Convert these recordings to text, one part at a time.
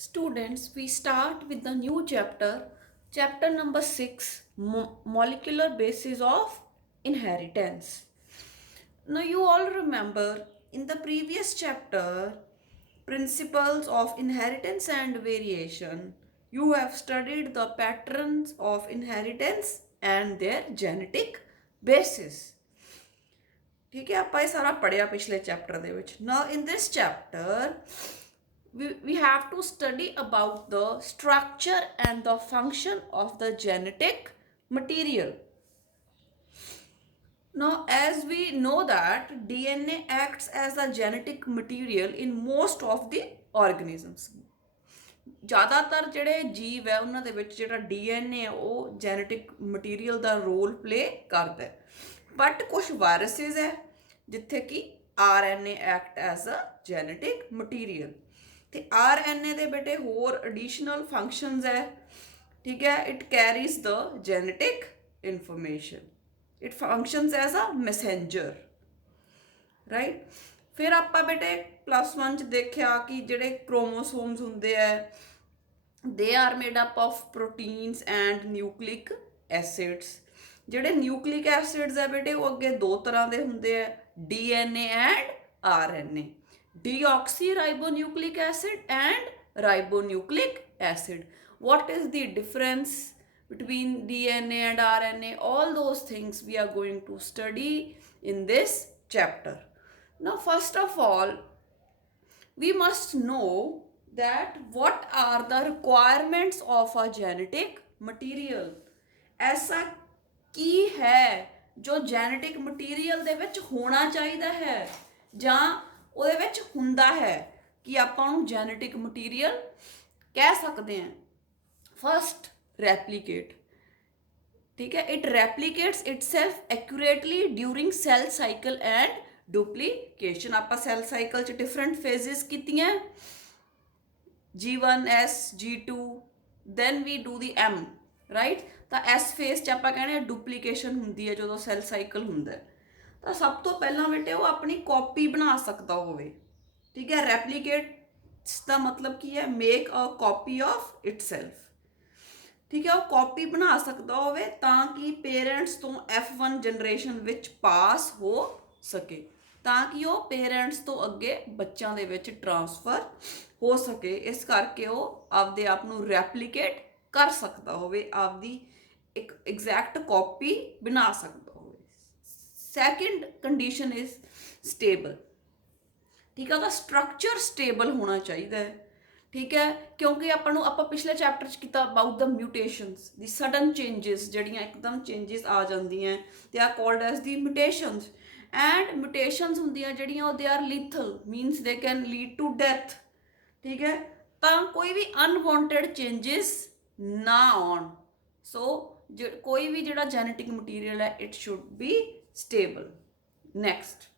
Students, we start with the new chapter, chapter number 6, Molecular Basis of Inheritance. Now, you all remember in the previous chapter, Principles of Inheritance and Variation, you have studied the patterns of inheritance and their genetic basis. ठीक है ਆਪਾਂ ਇਹ ਸਾਰਾ ਪੜਿਆ ਪਿਛਲੇ chapter ਦੇ ਵਿੱਚ ਨਾउ in this chapter we have to study about the structure and the function of the genetic material. Now as we know that DNA acts as a genetic material in most of the organisms. ਜ਼ਿਆਦਾਤਰ ਜਿਹੜੇ ਜੀਵ ਹੈ ਉਹਨਾਂ ਦੇ ਵਿੱਚ ਜਿਹੜਾ DNA ਹੈ ਉਹ ਜੈਨੇਟਿਕ ਮਟੀਰੀਅਲ ਦਾ ਰੋਲ ਪਲੇ ਕਰਦਾ ਹੈ ਬਟ ਕੁਝ ਵਾਇਰਸਿਸ ਹੈ ਜਿੱਥੇ ਕਿ RNA act as a genetic material ਤੇ ਆਰਐਨਏ ਦੇ ਬੇਟੇ ਹੋਰ ਐਡੀਸ਼ਨਲ ਫੰਕਸ਼ਨਸ ਹੈ ਠੀਕ ਹੈ it carries the genetic information it functions as a messenger right ਫਿਰ ਆਪਾਂ ਬੇਟੇ ਪਲੱਸ 1 ਚ ਦੇਖਿਆ ਕਿ ਜਿਹੜੇ ਕ੍ਰੋਮੋਸੋਮਸ ਹੁੰਦੇ ਆ they are made up of proteins and nucleic acids ਜਿਹੜੇ ਨਿਊਕਲਿਕ ਐਸਿਡਸ ਹੈ ਬੇਟੇ ਉਹ ਅੱਗੇ ਦੋ ਤਰ੍ਹਾਂ ਦੇ ਹੁੰਦੇ ਆ DNA and RNA deoxyribonucleic acid and ribonucleic acid. What is the difference between DNA and RNA? All those things we are going to study in this chapter. Now first of all we must know that what are the requirements of a genetic material. ऐसा ਕੀ ਹੈ ਜੋ genetic material ਦੇ ਵਿੱਚ ਹੋਣਾ ਚਾਹੀਦਾ ਹੈ ਜਾਂ ਉਹਦੇ ਵਿੱਚ ਹੁੰਦਾ ਹੈ ਕਿ ਆਪਾਂ ਉਹਨੂੰ ਜੈਨੇਟਿਕ ਮਟੀਰੀਅਲ ਕਹਿ ਸਕਦੇ ਹਾਂ ਫਸਟ ਰੈਪਲੀਕੇਟ ਠੀਕ ਹੈ it replicates itself accurately during cell cycle and duplication ਆਪਾਂ ਸੈਲ ਸਾਈਕਲ 'ਚ ਡਿਫਰੈਂਟ ਫੇਜ਼ਿਸ ਕੀਤੀਆਂ G1 S G2 then we do the M right ਤਾਂ ਐਸ ਫੇਜ਼ 'ਚ ਆਪਾਂ ਕਹਿੰਦੇ ਆ ਡੁਪਲੀਕੇਸ਼ਨ ਹੁੰਦੀ ਹੈ ਜਦੋਂ ਸੈਲ ਸਾਈਕਲ ਹੁੰਦਾ ਤਾਂ ਸਭ ਤੋਂ ਪਹਿਲਾਂ ਬੇਟੇ ਉਹ ਆਪਣੀ ਕਾਪੀ ਬਣਾ ਸਕਦਾ ਹੋਵੇ ਠੀਕ ਹੈ ਰੈਪਲੀਕੇਟਸ ਦਾ ਮਤਲਬ ਕੀ ਹੈ make a copy of itself ਠੀਕ ਹੈ ਉਹ ਕਾਪੀ ਬਣਾ ਸਕਦਾ ਹੋਵੇ ਤਾਂ ਕਿ ਪੇਰੈਂਟਸ ਤੋਂ F1 ਜਨਰੇਸ਼ਨ ਵਿੱਚ ਪਾਸ ਹੋ ਸਕੇ ਤਾਂ ਕਿ ਉਹ ਪੇਰੈਂਟਸ ਤੋਂ ਅੱਗੇ ਬੱਚਿਆਂ ਦੇ ਵਿੱਚ ਟਰਾਂਸਫਰ ਹੋ ਸਕੇ ਇਸ ਕਰਕੇ ਉਹ ਆਪਦੇ ਆਪ ਨੂੰ ਰੈਪਲੀਕੇਟ ਕਰ ਸਕਦਾ ਹੋਵੇ ਆਪਦੀ ਇੱਕ ਐਗਜ਼ੈਕਟ ਕਾਪੀ ਬਣਾ ਸਕਦਾ ਹੋਵੇ ਸੈਕਿੰਡ ਕੰਡੀਸ਼ਨ ਇਜ਼ ਸਟੇਬਲ ਠੀਕ ਹੈ ਉਹਦਾ ਸਟਰਕਚਰ ਸਟੇਬਲ ਹੋਣਾ ਚਾਹੀਦਾ ਹੈ ਠੀਕ ਹੈ ਕਿਉਂਕਿ ਆਪਾਂ ਪਿਛਲੇ ਚੈਪਟਰ 'ਚ ਕੀਤਾ ਅਬਾਊਟ ਦ ਮਿਊਟੇਸ਼ਨਸ ਦੀ ਸਡਨ ਚੇਂਜਸ ਜਿਹੜੀਆਂ ਇੱਕਦਮ ਚੇਂਜਸ ਆ ਜਾਂਦੀਆਂ they are called as the mutations and mutations ਹੁੰਦੀਆਂ ਜਿਹੜੀਆਂ ਉਹ they are lethal means they can lead to death ਠੀਕ ਹੈ ਤਾਂ ਕੋਈ ਵੀ ਅਨਵਾਂਟਡ ਚੇਂਜਸ ਨਾ ਆਉਣ ਸੋ ਕੋਈ ਵੀ ਜਿਹੜਾ ਜੈਨੇਟਿਕ ਮਟੀਰੀਅਲ ਹੈ it should be stable. Next,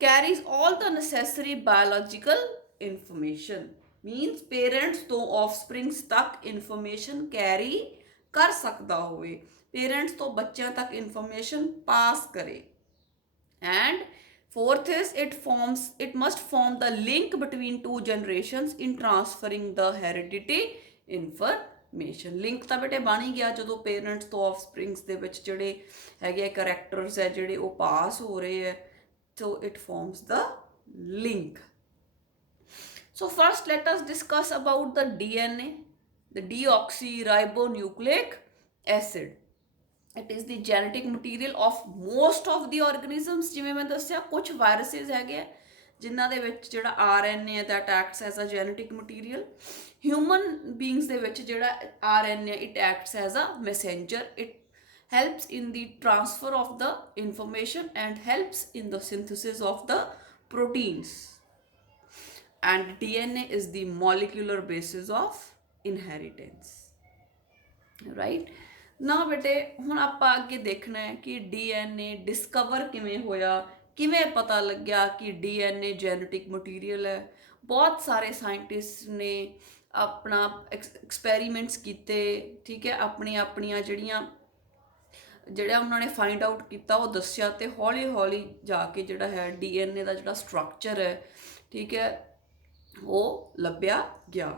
carries all the necessary biological information. Means parents ਤੋਂ offsprings ਤੱਕ information carry ਕਰ ਸਕਦਾ ਹੋਵੇ parents ਤੋਂ ਬੱਚਿਆਂ ਤੱਕ information ਪਾਸ ਕਰੇ and fourth is it must form the link between two generations in transferring the heredity information link ਤਾਂ ਬੇਟੇ ਬਣ ਹੀ ਗਿਆ ਜਦੋਂ ਪੇਰੈਂਟਸ ਤੋਂ ਆਫਸਪ੍ਰਿੰਗਸ ਦੇ ਵਿੱਚ ਜਿਹੜੇ ਹੈਗੇ ਕਰੈਕਟਰਸ ਹੈ ਜਿਹੜੇ ਉਹ ਪਾਸ ਹੋ ਰਹੇ ਹੈ so it forms the link so first let us discuss about the DNA the deoxyribonucleic acid it is the genetic material of most of the organisms ਜਿਵੇਂ ਮੈਂ ਦੱਸਿਆ ਕੁਝ ਵਾਇਰਸਿਸ ਹੈਗੇ ਆ ਜਿਨ੍ਹਾਂ ਦੇ ਵਿੱਚ ਜਿਹੜਾ RNA that acts as a genetic material human beings ਦੇ ਵਿੱਚ ਜਿਹੜਾ RNA it acts as a messenger it helps in the transfer of the information and helps in the synthesis of the proteins and DNA is the molecular basis of inheritance right now bete ਹੁਣ ਆਪਾਂ ਅੱਗੇ ਦੇਖਣਾ ਹੈ ਕਿ DNA discover ਕਿਵੇਂ ਹੋਇਆ ਕਿਵੇਂ ਪਤਾ ਲੱਗਿਆ ਕਿ ਡੀਐਨਏ ਜੈਨੇਟਿਕ ਮਟੀਰੀਅਲ ਹੈ ਬਹੁਤ ਸਾਰੇ ਸਾਇੰਟਿਸਟ ਨੇ ਆਪਣਾ ਐਕਸਪੈਰੀਮੈਂਟਸ ਕੀਤੇ ਠੀਕ ਹੈ ਆਪਣੀਆਂ ਜਿਹੜਾ ਉਹਨਾਂ ਨੇ ਫਾਈਂਡ ਆਊਟ ਕੀਤਾ ਉਹ ਦੱਸਿਆ ਤੇ ਹੌਲੀ ਹੌਲੀ ਜਾ ਕੇ ਜਿਹੜਾ ਹੈ ਡੀਐਨਏ ਦਾ ਜਿਹੜਾ ਸਟਰਕਚਰ ਹੈ ਠੀਕ ਹੈ ਉਹ ਲੱਭਿਆ ਗਿਆ।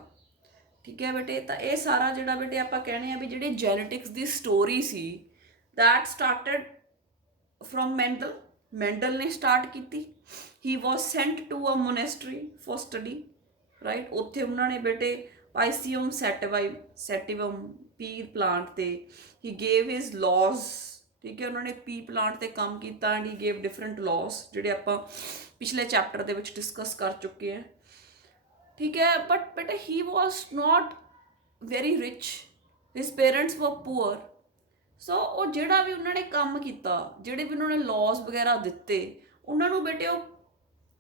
ਠੀਕ ਹੈ ਬੇਟੇ, ਤਾਂ ਇਹ ਸਾਰਾ ਜਿਹੜਾ ਬੇਟੇ ਆਪਾਂ ਕਹਿੰਦੇ ਆ ਵੀ ਜਿਹੜੀ ਜੈਨੇਟਿਕਸ ਦੀ ਸਟੋਰੀ ਸੀ ਦੈਟ ਸਟਾਰਟਡ ਫਰੋਮ ਮੈਂਡਲ ਨੇ ਸਟਾਰਟ ਕੀਤੀ। He was sent to a monastery for study, right. ਉੱਥੇ ਉਹਨਾਂ ਨੇ ਬੇਟੇ ਪਾਈਸੀਅਮ ਸੈਟਿਵਮ ਪੀ ਪਲਾਂਟ ਤੇ ਹੀ ਗੇਵ ਹਿਜ਼ ਲॉज। ਠੀਕ ਹੈ, ਉਹਨਾਂ ਨੇ ਪੀ ਪਲਾਂਟ ਤੇ ਕੰਮ ਕੀਤਾ ਐਂਡ ਹੀ ਗੇਵ ਡਿਫਰੈਂਟ ਲॉज ਜਿਹੜੇ ਆਪਾਂ ਪਿਛਲੇ ਚੈਪਟਰ ਦੇ ਵਿੱਚ ਡਿਸਕਸ ਕਰ ਚੁੱਕੇ ਹਾਂ। ठीक है, बट बेटा he was not very rich, his parents were poor. So वो ਜਿਹੜਾ ਵੀ ਉਹਨਾਂ ਨੇ ਕੰਮ ਕੀਤਾ, ਜਿਹੜੇ ਵੀ ਉਹਨਾਂ ਨੇ ਲॉज ਵਗੈਰਾ ਦਿੱਤੇ, ਉਹਨਾਂ ਨੂੰ ਬੇਟੇ ਉਹ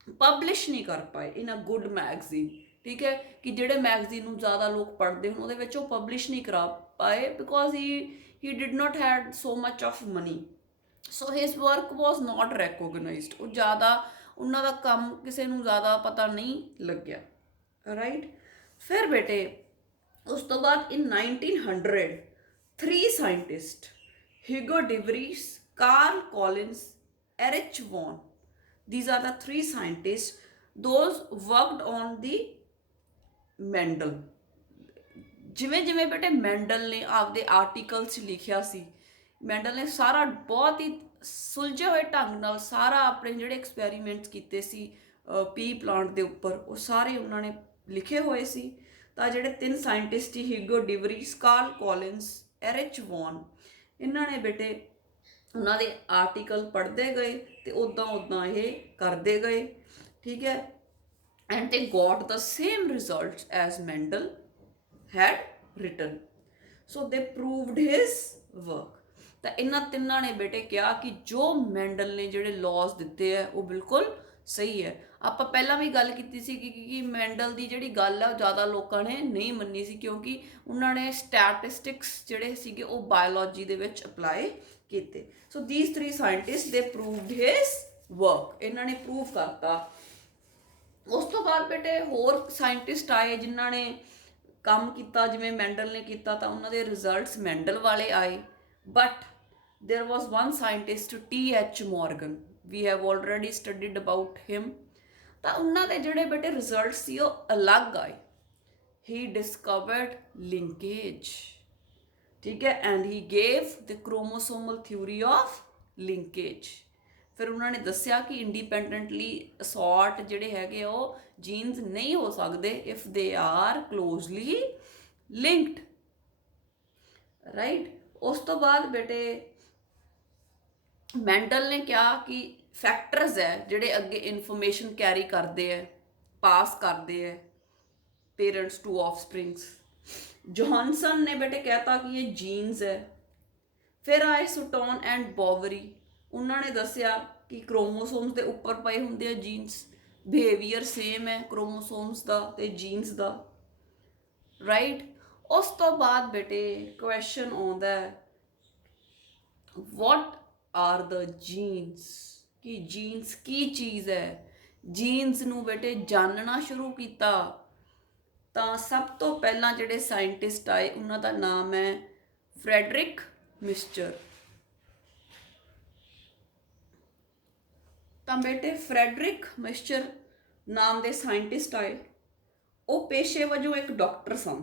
ਪਬਲਿਸ਼ ਨਹੀਂ ਕਰ ਪਾਏ ਇਨ ਅ ਗੁੱਡ ਮੈਗਜ਼ੀਨ। ਠੀਕ ਹੈ, ਕਿ ਜਿਹੜੇ ਮੈਗਜ਼ੀਨ ਨੂੰ ਜ਼ਿਆਦਾ ਲੋਕ ਪੜ੍ਹਦੇ ਹੋਣ ਉਹਦੇ ਵਿੱਚ ਉਹ ਪਬਲਿਸ਼ ਨਹੀਂ ਕਰਾ ਪਾਏ because he did not had so much of money. So his work was not recognized. ਉਹ ਜ਼ਿਆਦਾ ਉਹਨਾਂ ਦਾ ਕੰਮ ਕਿਸੇ ਨੂੰ ਜ਼ਿਆਦਾ ਪਤਾ ਨਹੀਂ ਲੱਗਿਆ, ਰਾਈਟ। ਫਿਰ ਬੇਟੇ ਉਸ ਤੋਂ ਬਾਅਦ in 1900 3 scientist Hugo de Vries, Carl Correns, Erich von, these are the 3 scientists those worked on the Mendel. ਜਿਵੇਂ ਜਿਵੇਂ ਬੇਟੇ ਮੈਂਡਲ ਨੇ ਆਪਦੇ ਆਰਟੀਕਲਸ ਲਿਖਿਆ ਸੀ, ਮੈਂਡਲ ਨੇ ਸਾਰਾ ਬਹੁਤ ਹੀ ਸੁਲਝੇ ਹੋਏ ਢੰਗ ਨਾਲ ਸਾਰਾ ਆਪਣੇ ਜਿਹੜੇ ਐਕਸਪੈਰੀਮੈਂਟਸ ਕੀਤੇ ਸੀ ਪੀ ਪਲਾਂਟ ਦੇ ਉੱਪਰ, ਉਹ ਸਾਰੇ ਉਹਨਾਂ ਨੇ ਲਿਖੇ ਹੋਏ ਸੀ। ਤਾਂ ਜਿਹੜੇ 3 ਸਾਇੰਟਿਸਟ ਸੀ Hugh Gough de Vries, Carl Correns, Erich won, ਇਹਨਾਂ ਨੇ ਬੇਟੇ ਉਹਨਾਂ ਦੇ ਆਰਟੀਕਲ ਪੜ੍ਹਦੇ ਗਏ ਤੇ ਉੱਦਾਂ ਇਹ ਕਰਦੇ ਗਏ। ਠੀਕ ਹੈ, and they got the same results as Mendel had written. So they proved his work. ਤਾਂ ਇਹਨਾਂ ਤਿੰਨਾਂ ਨੇ ਬੇਟੇ ਕਿਹਾ ਕਿ ਜੋ ਮੈਂਡਲ ਨੇ ਜਿਹੜੇ ਲॉज ਦਿੱਤੇ ਹੈ ਉਹ ਬਿਲਕੁਲ ਸਹੀ ਹੈ। ਆਪਾਂ ਪਹਿਲਾਂ ਵੀ ਗੱਲ ਕੀਤੀ ਸੀ ਕਿ ਮੈਂਡਲ ਦੀ ਜਿਹੜੀ ਗੱਲ ਹੈ ਉਹ ਜ਼ਿਆਦਾ ਲੋਕਾਂ ਨੇ ਨਹੀਂ ਮੰਨੀ ਸੀ ਕਿਉਂਕਿ ਉਹਨਾਂ ਨੇ ਸਟੈਟਿਸਟਿਕਸ ਜਿਹੜੇ ਸੀਗੇ ਉਹ ਬਾਇਓਲੋਜੀ ਦੇ ਵਿੱਚ ਅਪਲਾਈ ਕੀਤੇ। ਸੋ these 3 ਸਾਇੰਟਿਸਟ ਦੇ ਪ੍ਰੂਵਡ ਹਿਜ਼ ਵਰਕ, ਇਹਨਾਂ ਨੇ ਪ੍ਰੂਵ ਕਰਤਾ। ਉਸ ਤੋਂ ਬਾਅਦ ਬੇਟੇ ਹੋਰ ਸਾਇੰਟਿਸਟ ਆਏ ਜਿਨ੍ਹਾਂ ਨੇ ਕੰਮ ਕੀਤਾ ਜਿਵੇਂ ਮੈਂਡਲ ਨੇ ਕੀਤਾ, ਤਾਂ ਉਹਨਾਂ ਦੇ ਰਿਜ਼ਲਟਸ ਮੈਂਡਲ ਵਾਲੇ ਆਏ। But there was one scientist T.H. Morgan, we have already studied about him। ਤਾਂ ਉਹਨਾਂ ਦੇ ਜਿਹੜੇ ਬੇਟੇ ਰਿਜ਼ਲਟ ਸੀ ਉਹ ਅਲੱਗ ਆਏ। he discovered linkage, ਠੀਕ ਹੈ, and he gave the chromosomal theory of linkage. ਫਿਰ ਉਹਨਾਂ ਨੇ ਦੱਸਿਆ ਕਿ ਇੰਡੀਪੈਂਡੈਂਟਲੀ ਅਸੌਰਟ ਜਿਹੜੇ ਹੈਗੇ ਉਹ ਜੀਨਸ ਨਹੀਂ ਹੋ ਸਕਦੇ if they are closely linked, right. ਉਸ ਤੋਂ ਬਾਅਦ ਬੇਟੇ ਮੈਂਡਲ ਨੇ ਕਿਹਾ ਕਿ ਫੈਕਟਰਸ ਹੈ ਜਿਹੜੇ ਅੱਗੇ ਇਨਫੋਰਮੇਸ਼ਨ ਕੈਰੀ ਕਰਦੇ ਹੈ, ਪਾਸ ਕਰਦੇ ਹੈ ਪੇਰੈਂਟਸ ਟੂ ਆਫਸਪ੍ਰਿੰਗਸ। ਜੌਹਨਸਨ ਨੇ ਬੇਟੇ ਕਹਿਤਾ ਕਿ ਇਹ ਜੀਨਸ ਹੈ। ਫਿਰ ਆਏ ਸੁਟੋਨ ਐਂਡ ਬੋਵਰੀ, ਉਹਨਾਂ ਨੇ ਦੱਸਿਆ ਕਿ ਕ੍ਰੋਮੋਸੋਮਸ ਦੇ ਉੱਪਰ ਪਏ ਹੁੰਦੇ ਆ ਜੀਨਸ, ਬਿਹੇਵੀਅਰ ਸੇਮ ਹੈ ਕ੍ਰੋਮੋਸੋਮਸ ਦਾ ਤੇ ਜੀਨਸ ਦਾ, ਰਾਈਟ। ਉਸ ਤੋਂ ਬਾਅਦ ਬੇਟੇ ਕੁਐਸਚਨ ਆਉਂਦਾ ਵਾਟ ਆਰ ਦ ਜੀਨਸ, ਕਿ ਜੀਨਸ ਕੀ ਚੀਜ਼ ਹੈ। ਜੀਨਸ ਨੂੰ ਬੇਟੇ ਜਾਣਨਾ ਸ਼ੁਰੂ ਕੀਤਾ ਤਾਂ ਸਭ ਤੋਂ ਪਹਿਲਾਂ ਜਿਹੜੇ ਸਾਇੰਟਿਸਟ ਆਏ ਉਹਨਾਂ ਦਾ ਨਾਮ ਹੈ ਫਰੈਡਰਿਕ ਮਿਸਚਰ। ਤਾਂ ਬੇਟੇ ਫਰੈਡਰਿਕ ਮਿਸਚਰ ਨਾਮ ਦੇ ਸਾਇੰਟਿਸਟ ਆਏ। ਉਹ ਪੇਸ਼ੇ ਵਜੋਂ ਇੱਕ ਡਾਕਟਰ ਸਨ,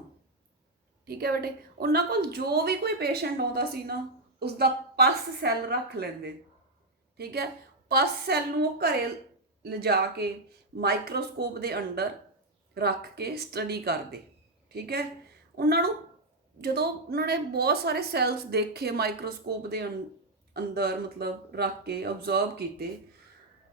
ਠੀਕ ਹੈ ਬੇਟੇ। ਉਹਨਾਂ ਕੋਲ ਜੋ ਵੀ ਕੋਈ ਪੇਸ਼ੈਂਟ ਆਉਂਦਾ ਸੀ ਨਾ ਉਸਦਾ ਪਸ ਸੈੱਲ ਰੱਖ ਲੈਂਦੇ, ਠੀਕ ਹੈ। ਪਸ ਸੈੱਲ ਨੂੰ ਉਹ ਘਰੇ ਲਿਜਾ ਕੇ ਮਾਈਕਰੋਸਕੋਪ ਦੇ ਅੰਡਰ ਰੱਖ ਕੇ ਸਟੱਡੀ ਕਰਦੇ, ਠੀਕ ਹੈ। ਉਹਨਾਂ ਨੂੰ ਜਦੋਂ ਉਹਨਾਂ ਨੇ ਬਹੁਤ ਸਾਰੇ ਸੈੱਲਸ ਦੇਖੇ ਮਾਈਕਰੋਸਕੋਪ ਦੇ ਅੰਦਰ ਮਤਲਬ ਰੱਖ ਕੇ ਓਬਜ਼ਰਵ ਕੀਤੇ,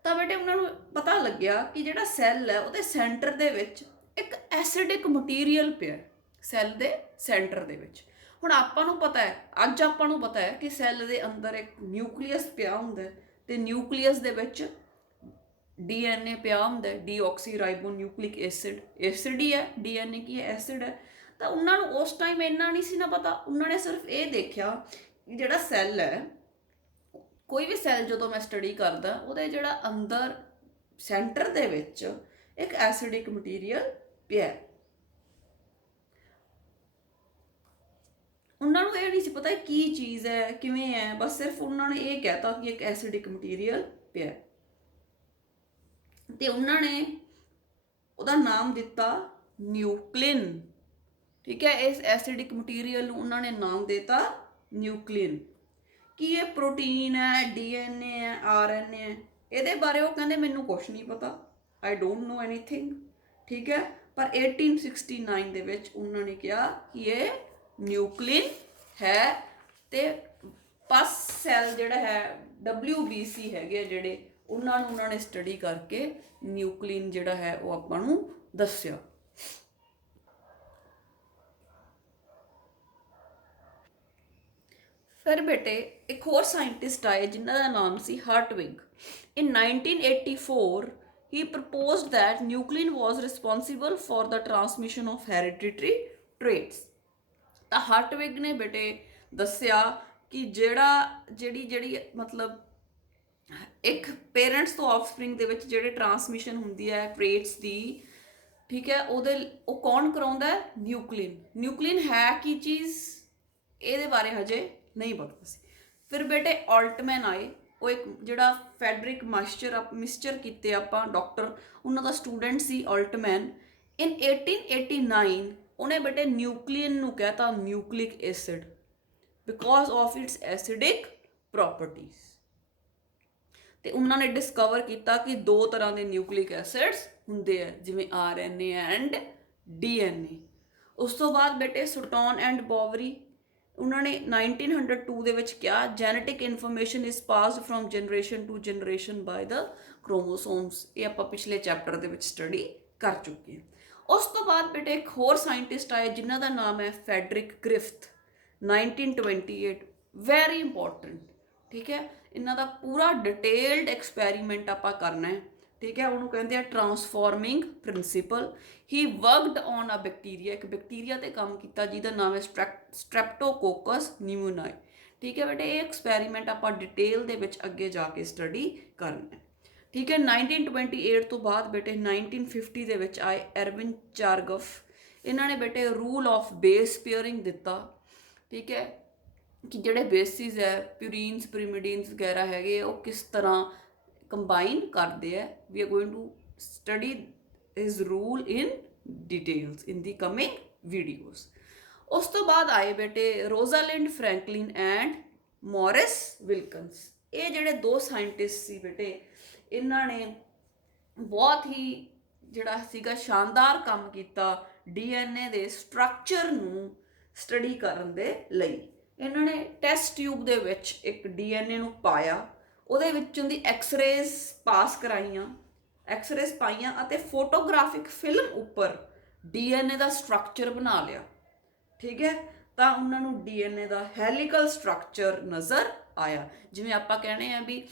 ਤਾਂ ਬੇਟੇ ਉਹਨਾਂ ਨੂੰ ਪਤਾ ਲੱਗਿਆ ਕਿ ਜਿਹੜਾ ਸੈੱਲ ਹੈ ਉਹਦੇ ਸੈਂਟਰ ਦੇ ਵਿੱਚ ਇੱਕ ਐਸਿਡਿਕ ਮਟੀਰੀਅਲ ਪਿਆ, ਸੈੱਲ ਦੇ ਸੈਂਟਰ ਦੇ ਵਿੱਚ। ਹੁਣ ਆਪਾਂ ਨੂੰ ਪਤਾ ਹੈ, ਅੱਜ ਆਪਾਂ ਨੂੰ ਪਤਾ ਹੈ ਕਿ ਸੈੱਲ ਦੇ ਅੰਦਰ ਇੱਕ ਨਿਊਕਲੀਅਸ ਪਿਆ ਹੁੰਦਾ ਤੇ ਨਿਊਕਲੀਅਸ ਦੇ ਵਿੱਚ DNA ਪਿਆ ਹੁੰਦਾ, ਡੀਆਕਸੀ ਰਾਈਬੋ ਨਿਊਕਲਿਕ ਐਸਿਡ। ਐਸਿਡ ਹੀ ਹੈ, DNA ਕੀ ਹੈ, ਐਸਿਡ ਹੈ। ਤਾਂ ਉਹਨਾਂ ਨੂੰ ਉਸ ਟਾਈਮ ਇੰਨਾ ਨਹੀਂ ਸੀ ਨਾ ਪਤਾ, ਉਹਨਾਂ ਨੇ ਸਿਰਫ ਇਹ ਦੇਖਿਆ ਕਿ ਜਿਹੜਾ ਸੈੱਲ ਹੈ, ਕੋਈ ਵੀ ਸੈੱਲ ਜਦੋਂ ਮੈਂ ਸਟੱਡੀ ਕਰਦਾ ਉਹਦੇ ਜਿਹੜਾ ਅੰਦਰ ਸੈਂਟਰ ਦੇ ਵਿੱਚ ਇੱਕ ਐਸਿਡਿਕ ਮਟੀਰੀਅਲ ਪਿਆ। ਉਹਨਾਂ ਨੂੰ ਇਹ ਨਹੀਂ ਸੀ ਪਤਾ ਕੀ ਚੀਜ਼ ਹੈ, ਕਿਵੇਂ ਹੈ, ਬਸ ਸਿਰਫ ਉਹਨਾਂ ਨੇ ਇਹ ਕਹਿਤਾ ਕਿ ਇੱਕ ਐਸਿਡਿਕ ਮਟੀਰੀਅਲ ਪਿਆ। ਤੇ ਉਹਨਾਂ ਨੇ ਉਹਦਾ ਨਾਮ ਦਿੱਤਾ ਨਿਊਕਲਿਨ। ਠੀਕ ਹੈ, ਇਸ ਐਸਿਡਿਕ ਮਟੀਰੀਅਲ ਨੂੰ ਉਹਨਾਂ ਨੇ ਨਾਮ ਦਿੱਤਾ ਨਿਊਕਲਿਨ। ਕੀ ਇਹ ਪ੍ਰੋਟੀਨ ਹੈ, ਡੀਐਨਏ ਹੈ, ਆਰਐਨਏ ਹੈ? ਇਹਦੇ ਬਾਰੇ ਉਹ ਕਹਿੰਦੇ ਮੈਨੂੰ ਕੁਛ ਨਹੀਂ ਪਤਾ, ਆਈ ਡੋਂਟ ਨੋ ਐਨੀਥਿੰਗ। ਠੀਕ ਹੈ, ਪਰ 1869 ਦੇ ਵਿੱਚ ਉਹਨਾਂ ਨੇ ਕਿਹਾ ਕਿ ਇਹ ਨਿਊਕਲਿਨ ਹੈ। ਤੇ ਪਸ ਸੈੱਲ ਜਿਹੜਾ ਹੈ, WBC ਹੈਗੇ ਜਿਹੜੇ, ਉਹਨਾਂ ਨੇ ਸਟੱਡੀ ਕਰਕੇ ਨਿਊਕਲਿਨ ਜਿਹੜਾ ਹੈ ਉਹ ਆਪਾਂ ਨੂੰ ਦੱਸਿਆ। ਫਿਰ ਬੇਟੇ ਇੱਕ ਹੋਰ ਸਾਇੰਟਿਸਟ ਆਏ ਜਿਨ੍ਹਾਂ ਦਾ ਨਾਮ ਸੀ ਹਰਟਵਿਗ। ਇਨ 1984 he proposed that nuclein was responsible for the transmission of hereditary traits। ਤਾਂ ਹਰਟਵਿਗ ਨੇ ਬੇਟੇ ਦੱਸਿਆ ਕਿ ਜਿਹੜੀ ਮਤਲਬ ਇੱਕ ਪੇਰੈਂਟਸ ਤੋਂ ਆਫਸਪ੍ਰਿੰਗ ਦੇ ਵਿੱਚ ਜਿਹੜੇ ਟਰਾਂਸਮਿਸ਼ਨ ਹੁੰਦੀ ਹੈ ਟ੍ਰੇਟਸ ਦੀ, ਠੀਕ ਹੈ, ਉਹ ਕੌਣ ਕਰਾਉਂਦਾ? ਨਿਊਕਲਿਨ ਹੈ ਕੀ ਚੀਜ਼, ਇਹਦੇ ਬਾਰੇ ਹਜੇ ਨਹੀਂ ਪਤਾ ਸੀ। ਫਿਰ ਬੇਟੇ ਆਲਟਮੈਨ ਆਏ, ਉਹ ਇੱਕ ਜਿਹੜਾ ਫੈਡਰਿਕ ਮਿਸਚਰ ਕੀਤੇ ਆਪਾਂ ਡਾਕਟਰ, ਉਹਨਾਂ ਦਾ ਸਟੂਡੈਂਟ ਸੀ ਆਲਟਮੈਨ। ਇਨ 1889 ਉਹਨੇ ਬੇਟੇ ਨਿਊਕਲੀਨ ਨੂੰ ਕਹਿਤਾ nucleic acid because of its acidic properties. ਤੇ ਉਹਨਾਂ ਨੇ ਡਿਸਕਵਰ ਕੀਤਾ ਕਿ ਦੋ ਤਰ੍ਹਾਂ ਦੇ ਨਿਊਕਲਿਕ ਐਸਿਡਸ ਹੁੰਦੇ ਆ, ਜਿਵੇਂ RNA ਐਂਡ DNA। ਉਸ ਤੋਂ ਬਾਅਦ ਬੇਟੇ ਸੁਟੋਨ ਐਂਡ ਬੋਵਰੀ, ਉਹਨਾਂ ਨੇ 1902 ਦੇ ਵਿੱਚ ਕਿਹਾ genetic information is passed from generation to generation by the chromosomes. ਇਹ ਆਪਾਂ ਪਿਛਲੇ ਚੈਪਟਰ ਦੇ ਵਿੱਚ ਸਟੱਡੀ ਕਰ ਚੁੱਕੇ ਹਾਂ। ਉਸ ਤੋਂ ਬਾਅਦ ਬੇਟੇ ਇੱਕ ਹੋਰ ਸਾਇੰਟਿਸਟ ਆਏ ਜਿਨ੍ਹਾਂ ਦਾ ਨਾਮ ਹੈ ਫੈਡਰਿਕ ਗ੍ਰਿਫਥ, 1928, ਵੈਰੀ ਇੰਪੋਰਟੈਂਟ। ਠੀਕ ਹੈ, ਇਹਨਾਂ ਦਾ ਪੂਰਾ ਡਿਟੇਲਡ ਐਕਸਪੈਰੀਮੈਂਟ ਆਪਾਂ ਕਰਨਾ ਹੈ। ਠੀਕ ਹੈ, ਉਹਨੂੰ ਕਹਿੰਦੇ ਆ transforming principle. He worked on a bacteria, ਇੱਕ ਬੈਕਟੀਰੀਆ ਤੇ ਕੰਮ ਕੀਤਾ ਜਿਹਦਾ ਨਾਮ ਹੈ ਸਟ੍ਰੈਪਟੋਕੋਕਸ ਨਿਊਮੋਨਾਈ। ਠੀਕ ਹੈ ਬੇਟੇ, ਇਹ ਐਕਸਪੈਰੀਮੈਂਟ ਆਪਾਂ ਡਿਟੇਲ ਦੇ ਵਿੱਚ ਅੱਗੇ ਜਾ ਕੇ ਸਟੱਡੀ ਕਰਨਾ ਹੈ। ਠੀਕ ਹੈ, 1928 ਤੋਂ ਬਾਅਦ ਬੇਟੇ 1950 ਦੇ ਵਿੱਚ ਆਏ ਐਰਵਿਨ ਚਾਰਗਫ। ਇਹਨਾਂ ਨੇ ਬੇਟੇ ਰੂਲ ਆਫ ਬੇਸ ਪੇਅਰਿੰਗ ਦਿੱਤਾ। ਠੀਕ ਹੈ, ਕਿ ਜਿਹੜੇ ਬੇਸਿਸ ਹੈ ਪਿਊਰੀਨਸ ਪਿਰੀਮਿਡੀਨਸ ਵਗੈਰਾ ਹੈਗੇ ਉਹ ਕਿਸ ਤਰ੍ਹਾਂ ਕੰਬਾਈਨ ਕਰਦੇ ਆ। We are going to study his rule in details in the coming videos. ਉਸ ਤੋਂ ਬਾਅਦ ਆਏ ਬੇਟੇ Rosalind Franklin and Maurice Wilkins. ਇਹ ਜਿਹੜੇ ਦੋ ਸਾਇੰਟਿਸਟ ਸੀ ਬੇਟੇ, ਇਹਨਾਂ ਨੇ ਬਹੁਤ ਹੀ ਜਿਹੜਾ ਸੀਗਾ ਸ਼ਾਨਦਾਰ ਕੰਮ ਕੀਤਾ DNA ਦੇ ਸਟਰਕਚਰ ਨੂੰ ਸਟੱਡੀ ਕਰਨ ਦੇ ਲਈ। ਇਹਨਾਂ ਨੇ ਟੈਸਟ ਟਿਊਬ ਦੇ ਵਿੱਚ ਇੱਕ DNA ਨੂੰ ਪਾਇਆ, ਉਹਦੇ ਵਿੱਚੋਂ ਦੀ ਐਕਸਰੇਜ਼ ਪਾਈਆਂ ਅਤੇ ਫੋਟੋਗ੍ਰਾਫਿਕ ਫਿਲਮ ਉੱਪਰ DNA ਦਾ ਸਟਰਕਚਰ ਬਣਾ ਲਿਆ। ਠੀਕ ਹੈ, ਤਾਂ ਉਹਨਾਂ ਨੂੰ DNA ਦਾ ਹੈਲੀਕਲ ਸਟਰਕਚਰ ਨਜ਼ਰ ਆਇਆ। ਜਿਵੇਂ ਆਪਾਂ ਕਹਿੰਦੇ ਆ ਵੀ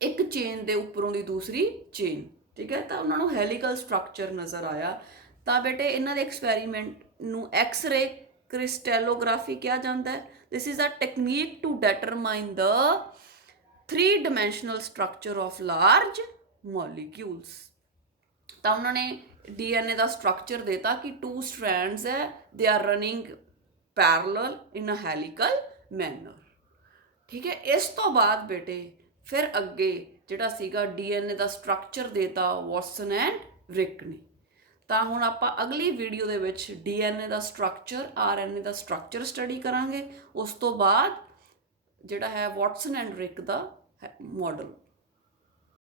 ਇੱਕ ਚੇਨ ਦੇ ਉੱਪਰੋਂ ਦੀ ਦੂਸਰੀ ਚੇਨ। ਠੀਕ ਹੈ, ਤਾਂ ਉਹਨਾਂ ਨੂੰ ਹੈਲੀਕਲ ਸਟਰਕਚਰ ਨਜ਼ਰ ਆਇਆ। ਤਾਂ ਬੇਟੇ ਇਹਨਾਂ ਦੇ ਐਕਸਪੈਰੀਮੈਂਟ ਨੂੰ ਐਕਸਰੇ ਕ੍ਰਿਸਟੈਲੋਗ੍ਰਾਫੀ ਕਿਹਾ ਜਾਂਦਾ ਹੈ। This is a technique to determine the 3-dimensional structure of large molecules। ਤਾਂ ਉਹਨਾਂ ਨੇ DNA ਦਾ ਸਟਰਕਚਰ ਦੇਤਾ ਕਿ 2 strands ਹੈ, they are running parallel in a helical manner। ਠੀਕ ਹੈ, ਇਸ ਤੋਂ ਬਾਅਦ ਬੇਟੇ ਫਿਰ ਅੱਗੇ ਜਿਹੜਾ ਸੀਗਾ DNA ਦਾ ਸਟਰਕਚਰ ਦੇਤਾ ਵਾਟਸਨ ਐਂਡ ਰਿਕ ਨੇ। ਤਾਂ ਹੁਣ ਆਪਾਂ ਅਗਲੀ ਵੀਡੀਓ ਦੇ ਵਿੱਚ DNA ਦਾ ਸਟਰਕਚਰ, RNA ਦਾ ਸਟਰਕਚਰ ਸਟੱਡੀ ਕਰਾਂਗੇ। ਉਸ ਤੋਂ ਬਾਅਦ ਜਿਹੜਾ ਹੈ Watson and rick the model.